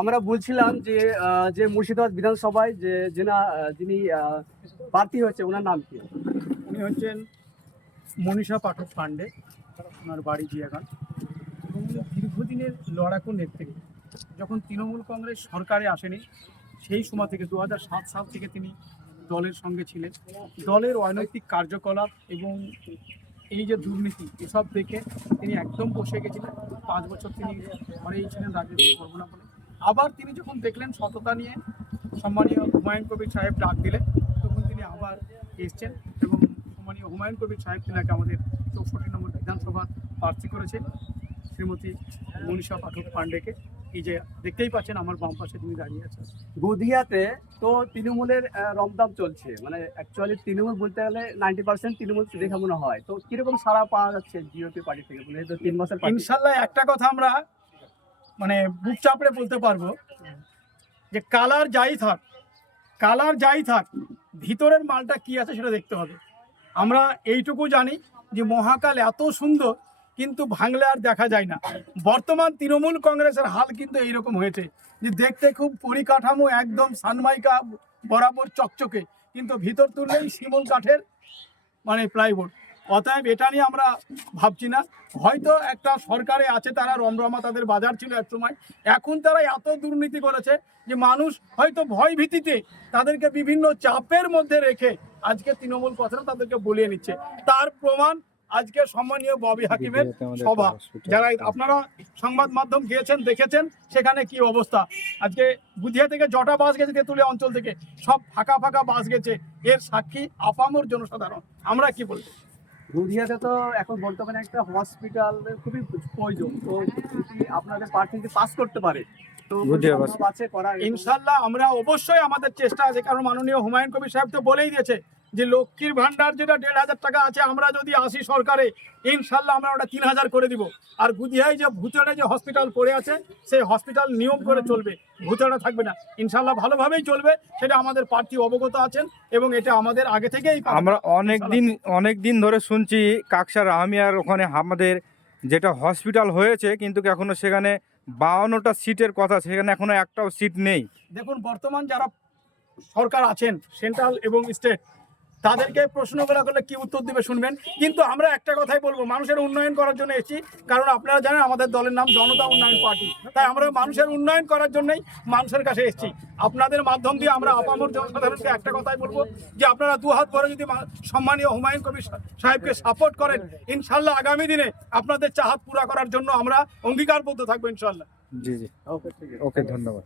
আমরা বলছিলাম যে যে মুর্শিদাবাদ বিধানসভায় যিনি প্রার্থী হয়েছে ওনার নাম কি? উনি হচ্ছেন মনীষা পাঠক পাণ্ডে, ওনার বাড়ি জিয়াগান। এবং উনি দীর্ঘদিনের লড়াকু নেত্রী। যখন তৃণমূল কংগ্রেস সরকারে আসেনি সেই সময় থেকে 2007 সাল থেকে তিনি দলের সঙ্গে ছিলেন। দলের অনৈতিক কার্যকলাপ এবং এই যে দুর্নীতি এসব দেখে তিনি একদম বসে গেছিলেন। 5 বছর তিনি ঘরেই ছিলেন, রাজনীতি করবো না বলে। আবার তিনি যখন দেখলেন সততা নিয়ে সম্মানীয় হুমায়ুন কবির সাহেব ডাক দিলেন, তখন তিনি আবার এসছেন এবং সম্মানীয় হুমায়ুন কবির সাহেব তিনাকে আমাদের 64 নম্বর বিধানসভার প্রার্থী করেছেন শ্রীমতী মনীষা পাঠক পাণ্ডেকে। এই যে দেখতেই পাচ্ছেন আমার বাম পাশে তিনি দাঁড়িয়ে আছেন। গদিয়াতে তো তৃণমূলের রমদাম চলছে, মানে অ্যাকচুয়ালি তৃণমূল বলতে গেলে 90% তৃণমূল দেখা মনে হয়। তো কিরকম সাড়া পাওয়া যাচ্ছে জিওপি পার্টি থেকে? বলে তো 3 মাসের ইনশাল্লাহ একটা কথা আমরা মানে বুক চাপড়ে বলতে পারবো যে কালার যাই থাক ভিতরের মালটা কি আছে সেটা দেখতে হবে। আমরা এইটুকু জানি যে মহাকাল এত সুন্দর, কিন্তু ভাঙলে আর দেখা যায় না। বর্তমান তৃণমূল কংগ্রেসের হাল কিন্তু এইরকম হয়েছে যে দেখতে খুব পরিকাঠামো একদম সানমাইকা বরাবর চকচকে, কিন্তু ভিতর তুললেই শিমুল কাঠের মানে প্লাইবোর্ড। অতএব এটা নিয়ে আমরা ভাবছি না। হয়তো একটা সরকারে আছে, তারা রমরমা, তাদের বাজার ছিল এক সময়। এখন তারা এত দুর্নীতি করেছে যে মানুষ হয়তো ভয় ভীতিতে তাদেরকে বিভিন্ন চাপের মধ্যে রেখে আজকে তৃণমূল কথাটা তাদেরকে বলিয়ে নিচ্ছে। তার প্রমাণ আজকে সম্মানীয় ববি হাকিমের সভা। যারা আপনারা সংবাদ মাধ্যম গিয়েছেন, দেখেছেন সেখানে কি অবস্থা। আজকে বুধিয়া থেকে জটা বাস গেছে, তেঁতুলিয়া অঞ্চল থেকে সব ফাঁকা ফাঁকা বাস গেছে। এর সাক্ষী আপামর জনসাধারণ। আমরা কি বলবো? গদিয়াতে তো এখন বর্তমানে একটা হসপিটালের খুবই প্রয়োজন। তো যদি আপনাদের প্রার্থী পাস করতে পারে তো আছে করার, ইনশাল্লাহ আমরা অবশ্যই আমাদের চেষ্টা আছে। কারণ মাননীয় হুমায়ুন কবির সাহেব তো বলেই দিয়েছে যে লক্ষ্মীর ভান্ডার যেটা 1,500 টাকা আছে, আমরা যদি আসি সরকারে ইনশাল্লাহ আমরা ওটা 3,000 করে দিব। আর গুদিয়ায় যে ভূতড়ে যে হসপিটাল পড়ে আছে সেই হসপিটাল নিয়ম করে চলবে, ভূতড়া থাকবে না। ইনশাল্লাহ ভালোভাবেই চলবে, সেটা আমাদের প্রার্থী অবগত আছেন এবং এটা আমাদের আগে থেকেই আমরা অনেক দিন ধরে শুনছি কাকসার রাহমিয়ার ওখানে আমাদের যেটা হসপিটাল হয়েছে, কিন্তু এখনো সেখানে 52টা সিটের কথা, সেখানে এখনো একটাও সিট নেই। দেখুন, বর্তমান যারা সরকার আছেন সেন্ট্রাল এবং স্টেট, তাদেরকে প্রশ্ন করা করলে কি উত্তর দিবে শুনবেন। কিন্তু আমরা একটা কথাই বলবো, মানুষের উন্নয়ন করার জন্য এসেছি। কারণ আপনারা জানেন আমাদের দলের নাম জনতা উন্নয়ন পার্টি, তাই আমরা মানুষের উন্নয়ন করার জন্যই মানুষের কাছে এসেছি। আপনাদের মাধ্যম দিয়ে আমরা আপামর জনসাধারণকে একটা কথাই বলবো যে আপনারা দুহাত ভরে যদি সম্মানীয় হুমায়ুন কবির সাহেবকে সাপোর্ট করেন, ইনশাল্লাহ আগামী দিনে আপনাদের চাহাত পুরা করার জন্য আমরা অঙ্গীকারবদ্ধ থাকবো ইনশাল্লাহ। জি, ওকে, ধন্যবাদ।